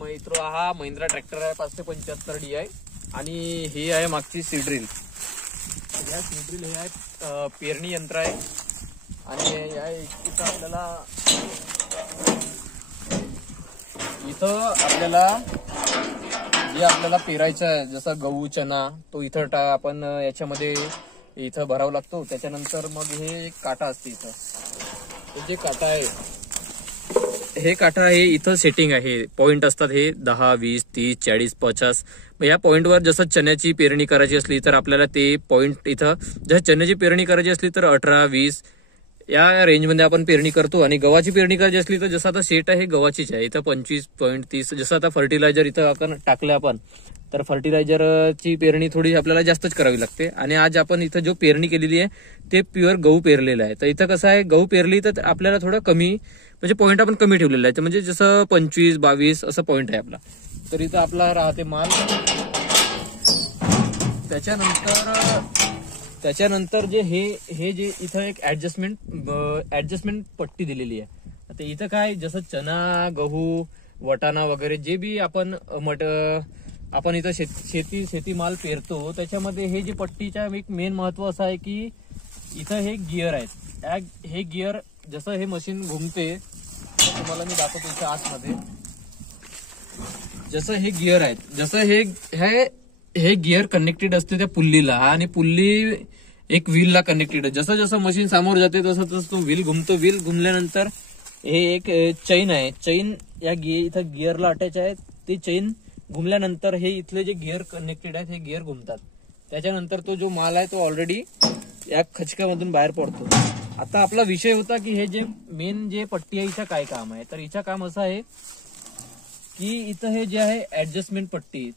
मित्र हा महिंद्रा ट्रॅक्टर आहे 575 DI आणि ही आहे मागची सीड्रिल. या सीड्रिल हे आहे पेरणी यंत्र आहे आणि या इथं आपल्याला जे आपल्याला पेरायचं आहे जसं गहू चना तो इथं आपण याच्यामध्ये इथं भरावा लागतो. त्याच्यानंतर मग हे एक काटा असते इथं जे काटा आहे हे काटा आहे इथं सेटिंग आहे पॉइंट असतात हे 10 20 30 40 50. मग या पॉइंटवर जसं चण्याची पेरणी करायची असली तर आपल्याला ते पॉइंट इथं जर चण्याची पेरणी करायची असली तर 18 20 या रेंजमध्ये आपण पेरणी करतो. आणि गव्हाची पेरणी करायची असली तर जसं आता सेट आहे गव्हाचीच आहे इथं 25.30. जसं आता फर्टिलायझर इथं आपण टाकलं आपण तर फर्टिलायझरची पेरणी थोडी आपल्याला जास्तच करावी लागते. आणि आज आपण इथं जो पेरणी केलेली आहे ते प्युअर गहू पेरलेला आहे. तर इथं कसं आहे गहू पेरली तर आपल्याला थोडं कमी म्हणजे पॉईंट आपण कमी ठेवलेला आहे म्हणजे जसं 25 22 असं पॉईंट आहे आपला. तर इथं आपला राहते माल. त्याच्यानंतर जे हे जे इथं एक ऍडजस्टमेंट पट्टी दिलेली आहे. आता इथं काय जसं चना गहू वटाणा वगैरे जे बी आपण इथं शेती माल पेरतो त्याच्यामध्ये हे जे पट्टीचा एक मेन महत्व असं आहे की इथं हे गिअर आहेत. हे गिअर जसं हे मशीन घुमते तुम्हाला मी दाखवतो इथं आतमध्ये जसं हे गिअर आहेत जसं हे गिअर कनेक्टेड असते त्या पुल्लीला आणि पुल्ली एक व्हीलला कनेक्टेड आहे. जसं जसं मशीन समोर जाते तसं तसं तो व्हील घुमतो. व्हील घुमल्यानंतर हे एक चैन आहे. चैन या इथं गिअरला अटॅच आहे. ते चैन घुमल्यानंतर हे इथले जे गिअर कनेक्टेड आहेत हे गिअर घुमतात. त्याच्यानंतर तो जो माल आहे तो ऑलरेडी या खचक्यामधून बाहेर पडतो. आता आपला विषय होता की हे जे मेन जे पट्टी आहे हिचं काय काम आहे. तर हिचं काम असं आहे की इथं हे जे आहे ऍडजस्टमेंट पट्टी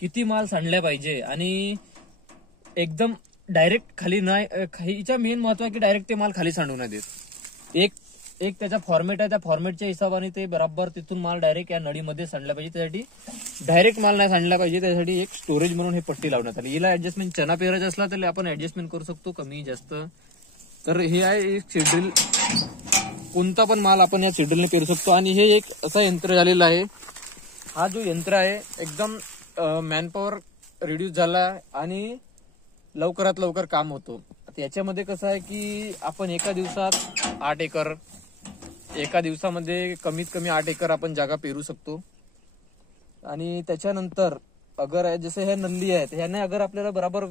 किती माल सांडल्या पाहिजे आणि एकदम डायरेक्ट खाली नाही. हिचा मेन महत्व आहे की डायरेक्ट ते माल खाली सांडू नाही देत. एक त्याचा फॉर्मेट आहे त्या फॉर्मेटच्या हिशोबाने ते बरोबर तिथून माल डायरेक्ट या नळीमध्ये सांडला पाहिजे. त्यासाठी डायरेक्ट माल नाही सांडला पाहिजे. त्यासाठी एक स्टोरेज म्हणून हे पट्टी लावण्यात आली. हिला ऍडजस्टमेंट चना पेरायचा असला तर आपण ऍडजस्टमेंट करू शकतो कमी जास्त. तर हे आहे एक सीड्रिल. कोणता पण माल आपण या सीड्रिलने पेरू शकतो. आणि हे एक असं यंत्र झालेलं आहे. हा जो यंत्र आहे एकदम मॅनपॉवर रिड्यूस झाला आणि लवकरात लवकर काम होतो. याच्यामध्ये कसं आहे की आपण एका दिवसामध्ये कमीत कमी 8 एकर आपण जागा पेरू शकतो. आणि त्याच्यानंतर अगर जसे हे नल्ली आहेत ह्याने अगर आपल्याला बरोबर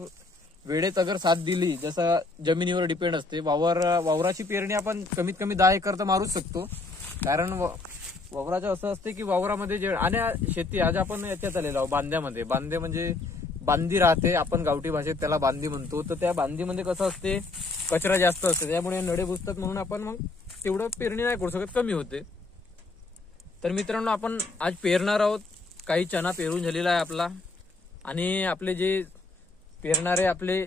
वेळेत अगर साथ दिली जसं जमिनीवर डिपेंड असते. वावराची पेरणी आपण कमीत कमी 10 एकर तर मारूच शकतो. कारण वावराचं असं असते की वावरामध्ये जे आणि शेती आज आपण याच्यात आलेलो आहोत बांध्यामध्ये. बांधे म्हणजे बांधी राहते आपण गावठी भाषेत त्याला बांधी म्हणतो. तर त्या बांधीमध्ये कसं असते कचरा जास्त असते त्यामुळे नळे घुसतात म्हणून आपण मग तेवढं पेरणी नाही करू शकत कमी होते. तर मित्रांनो आपण आज पेरणार आहोत. काही चना पेरून झालेला आहे आपला आणि आपले जे पेरणारे आपले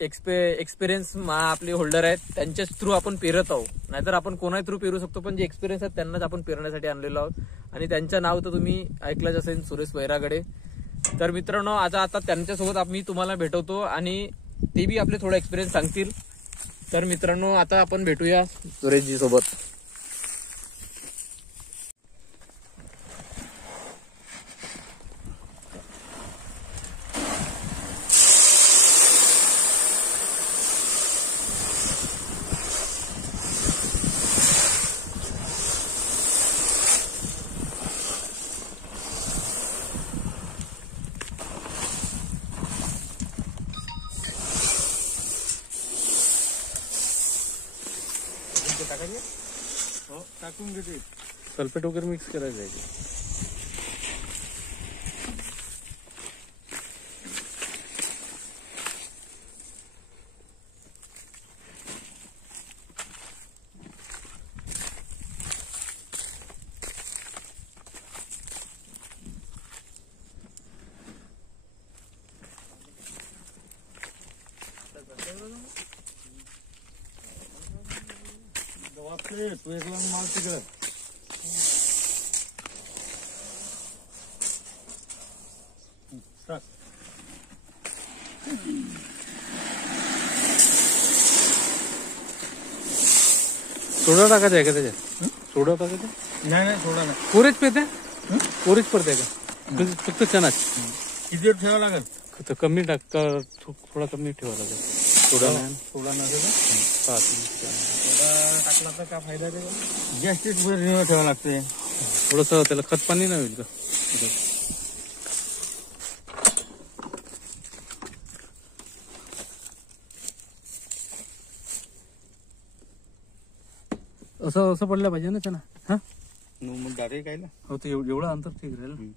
एक्सपिरियन्स आपले होल्डर आहेत त्यांच्याच थ्रू आपण पेरत आहोत. नाहीतर आपण कोणाही थ्रू पेरू शकतो पण जे एक्सपिरियन्स आहेत त्यांनाच आपण पेरण्यासाठी आणलेलो आहोत. आणि त्यांचं नाव तर तुम्ही ऐकलंच असेल सुरेश वैरागडे. तर मित्रांनो आता त्यांच्यासोबत आम्ही तुम्हाला भेटवतो आणि ते बी आपले थोडा एक्सपिरियन्स सांगतील. तर मित्रांनो आता आपण भेटूया सुरेशजी सोबत. टाकून घेते सल्फेट वगैरे मिक्स करायचं आहे. बापरे, तू एकला माल तिकडं. टाक. सोडा टाकायचा आहे का त्याच्यात? सोडा टाकायचा? नाही नाही, थोडा नाही. कोरेज पेते? कोरेज पडते का? फक्त चनाच. किती वेळ ठेवावं लागेल? तर कमी टाक, थोडा कमी ठेवा लागेल. सोडा नाही. थोडा नसेल थोडा टाकला तर काय फायदा त्याचा? जास्तीच वेळ ठेवावं लागते. थोडस त्याला खत पाणी नाही होईल का? असं असं पडलं पाहिजे ना त्यांना. हा, मग डायरेक्ट काय ना. हो, ते एवढं अंतर ठीक राहील.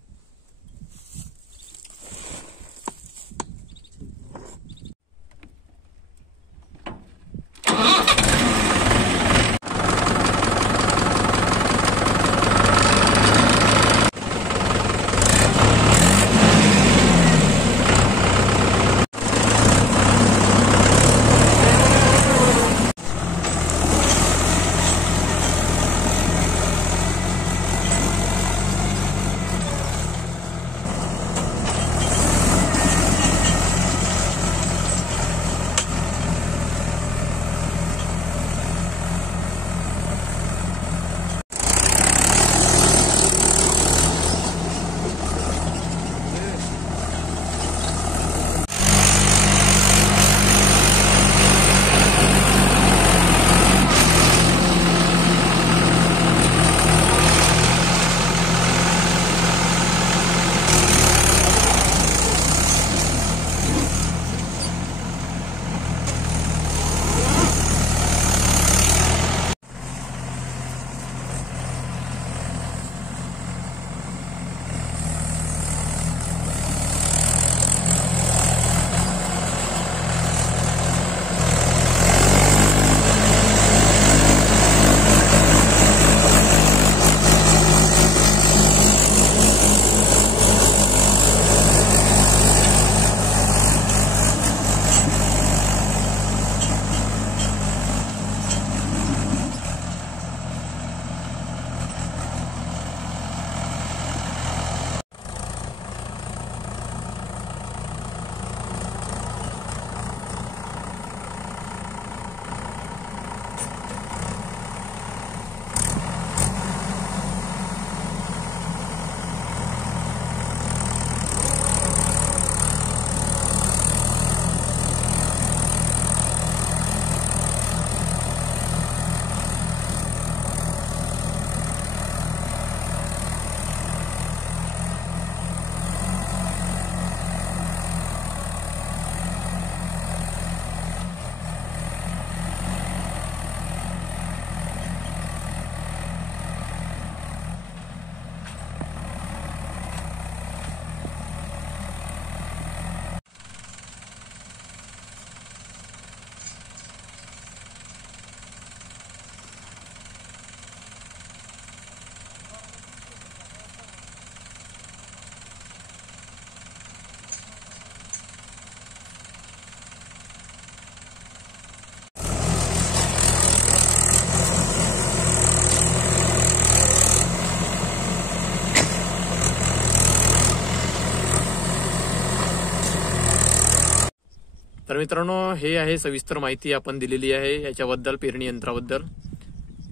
तर मित्रांनो, हे आहे सविस्तर माहिती आपण दिलेली आहे याच्याबद्दल, पेरणी यंत्राबद्दल.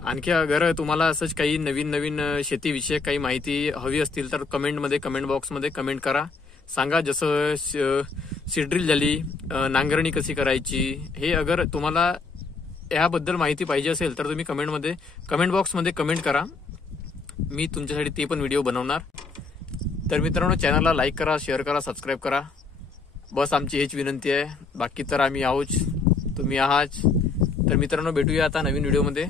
आणखी अगर तुम्हाला असंच काही नवीन नवीन शेतीविषयक काही माहिती हवी असतील तर कमेंट बॉक्समध्ये कमेंट करा. सांगा, जसं सीड्रिल झाली, नांगरणी कशी करायची, हे अगर तुम्हाला याबद्दल माहिती पाहिजे असेल तर तुम्ही कमेंट बॉक्समध्ये कमेंट करा. मी तुमच्यासाठी ते पण व्हिडिओ बनवणार. तर मित्रांनो, चॅनलला लाईक करा, शेअर करा, सबस्क्राईब करा. बस आमची हीच विनंती आहे. बाकी तर आम्ही आहोत, तुम्ही आहात. तर मित्रांनो, भेटूया आता नवीन व्हिडिओमध्ये.